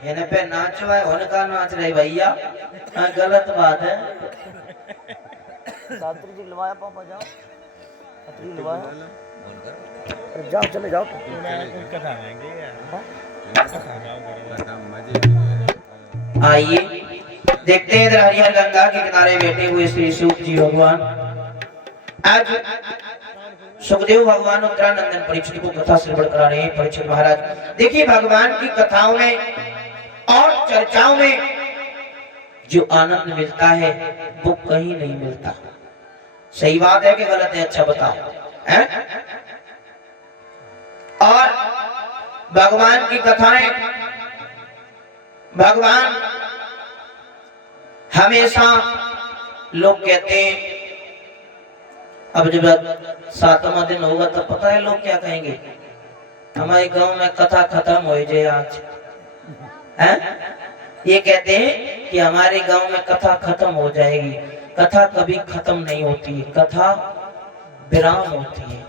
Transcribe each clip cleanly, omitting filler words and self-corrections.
इन्हें पे नाचवा है उनका नाच रहे भैया, गलत बात है। सात्री जी लवाया पापा जाओ, सात्री लवाया जाओ, चले जाओ कथा आइए देखते हैं इधर हरिहर गंगा के किनारे बैठे हुए श्री सूत जी भगवान। आज सुखदेव भगवान उत्तरानंदन परीक्षित को कथा श्रवण करा रहे हैं। परीक्षित महाराज देखिए, भगवान की कथाओं में और चर्चाओं में जो आनंद मिलता है वो कहीं नहीं मिलता। सही बात है कि गलत है? अच्छा बताओ है? और भगवान की कथाएं, भगवान हमेशा लोग कहते हैं, अब जब 7वां दिन होगा तो पता है लोग क्या कहेंगे, हमारे गांव में कथा खत्म हो जाए आज है? ये कहते हैं कि हमारे गांव में कथा खत्म हो जाएगी। कथा कभी खत्म नहीं होती है, कथा विराम होती है,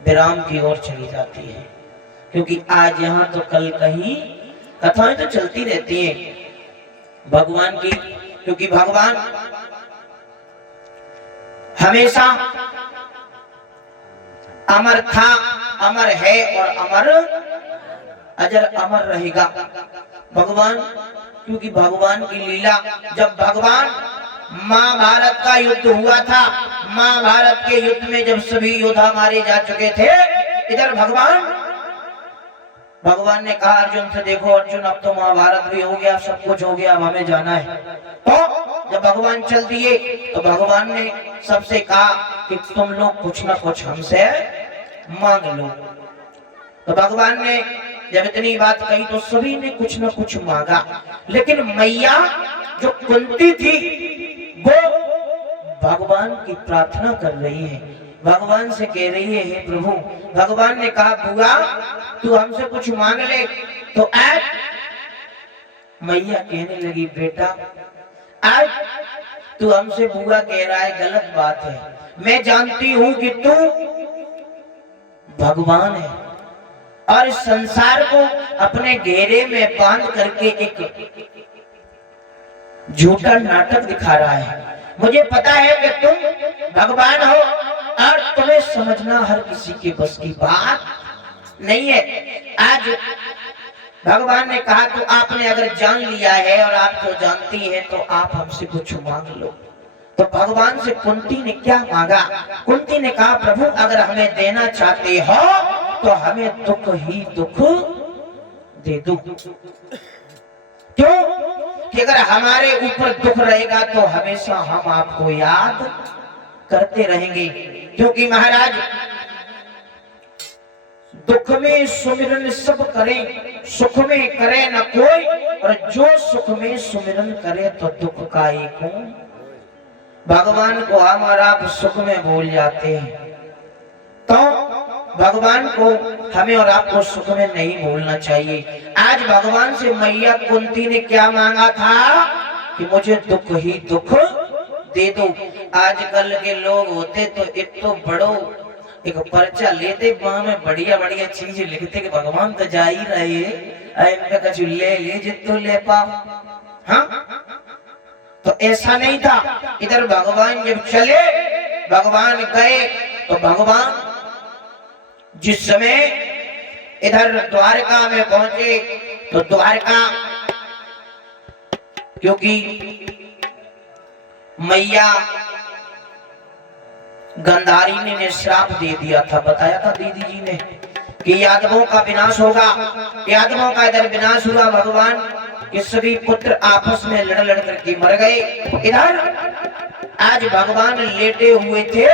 विराम की ओर चली जाती है। क्योंकि आज यहाँ तो कल कहीं कथाएं तो चलती रहती हैं भगवान की। क्योंकि भगवान हमेशा अमर था, अमर है और अमर अजर अमर रहेगा भगवान। क्योंकि भगवान की लीला, जब भगवान महाभारत का युद्ध हुआ था, महाभारत के युद्ध में जब सभी योद्धा मारे जा चुके थे, इधर भगवान ने कहा अर्जुन से, देखो अर्जुन अब तो महाभारत भी हो गया, सब कुछ हो गया, अब हमें जाना है। तो जब भगवान चल दिए तो भगवान ने सबसे कहा कि तुम लोग कुछ ना कुछ हमसे मांग लो। तो भगवान ने जब इतनी बात कही तो सभी ने कुछ ना कुछ मांगा। लेकिन मैया जो कुंती थी वो भगवान की प्रार्थना कर रही है, भगवान से कह रही है, हे प्रभु। भगवान ने कहा बुआ तू हमसे कुछ मांग ले। तो आज मैया कहने लगी, बेटा आज तू हमसे बुआ कह रहा है, गलत बात है। मैं जानती हूं कि तू भगवान है और इस संसार को अपने घेरे में बांध करके एक झूठा नाटक दिखा रहा है। मुझे पता है कि तुम भगवान हो और तुम्हें समझना हर किसी के बस की बात नहीं है। आज भगवान ने कहा तो आपने अगर जान लिया है और आप तो जानती है तो आप हमसे कुछ मांग लो। तो भगवान से कुंती ने क्या मांगा? कुंती ने कहा प्रभु अगर हमें देना चाहते हो तो हमें दुख ही दुख दे दो। क्यों? कि अगर हमारे ऊपर दुख रहेगा तो हमेशा हम आपको याद करते रहेंगे। क्योंकि महाराज दुख में सुमिरन सब करें, सुख में करे न कोई, और जो सुख में सुमिरन करे तो दुख का एक हो। भगवान को हम और आप सुख में भूल जाते हैं, तो भगवान को हमें और आपको सुख में नहीं भूलना चाहिए। आज भगवान से मैया कुंती ने क्या मांगा था कि मुझे दुख ही दुख दे दो। आजकल के लोग होते तो एक तो बड़ो एक पर्चा लेते, वहां में बढ़िया बढ़िया चीज लिखते कि भगवान तो जा ही रहे, इनका कुछ ले ले जितो ले पाओ। हाँ तो ऐसा नहीं था। इधर भगवान जब चले, भगवान गए तो भगवान जिस समय इधर द्वारका में पहुंचे तो द्वारका, क्योंकि मैया गंधारिनी ने श्राप दे दिया था, बताया था दीदी जी ने कि यादवों का विनाश होगा। यादवों का इधर विनाश हुआ, भगवान के सभी पुत्र आपस में लड़ लड़ करके मर गए। इधर आज भगवान लेटे हुए थे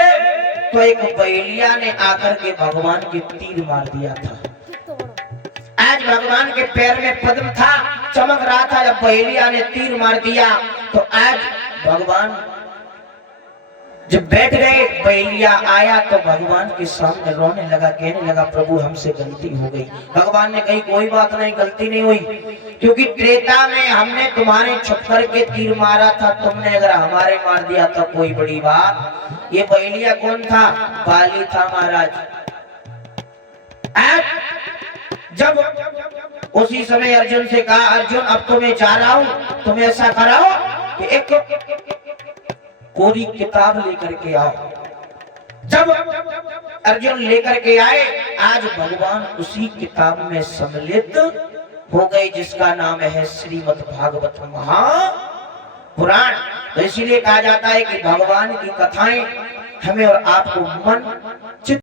तो एक बैलिया ने आकर के भगवान के तीर मार दिया था। आज भगवान के पैर में पद्म था, चमक रहा था, जब बैलिया ने तीर मार दिया तो आज भगवान जब बैठ गए, बैलिया आया तो भगवान के सामने रोने लगा, कहने लगा प्रभु हमसे गलती हो गई। भगवान ने कही कोई बात नहीं, गलती नहीं हुई, क्योंकि त्रेता में हमने तुम्हारे छप्पर के तीर मारा था, तुमने अगर हमारे मार दिया तो कोई बड़ी बात। ये बैलिया कौन था? बाली था महाराज। जब उसी समय अर्जुन से कहा, अर्जुन अब तो मैं जा रहा हूं, तुम ऐसा कराओ कि एक कोरी किताब लेकर के आओ। जब अर्जुन लेकर के आए, आज भगवान उसी किताब में सम्मिलित हो गए, जिसका नाम है श्रीमद् भागवत महापुराण। तो इसीलिए कहा जाता है कि भगवान की कथाएं हमें और आपको मन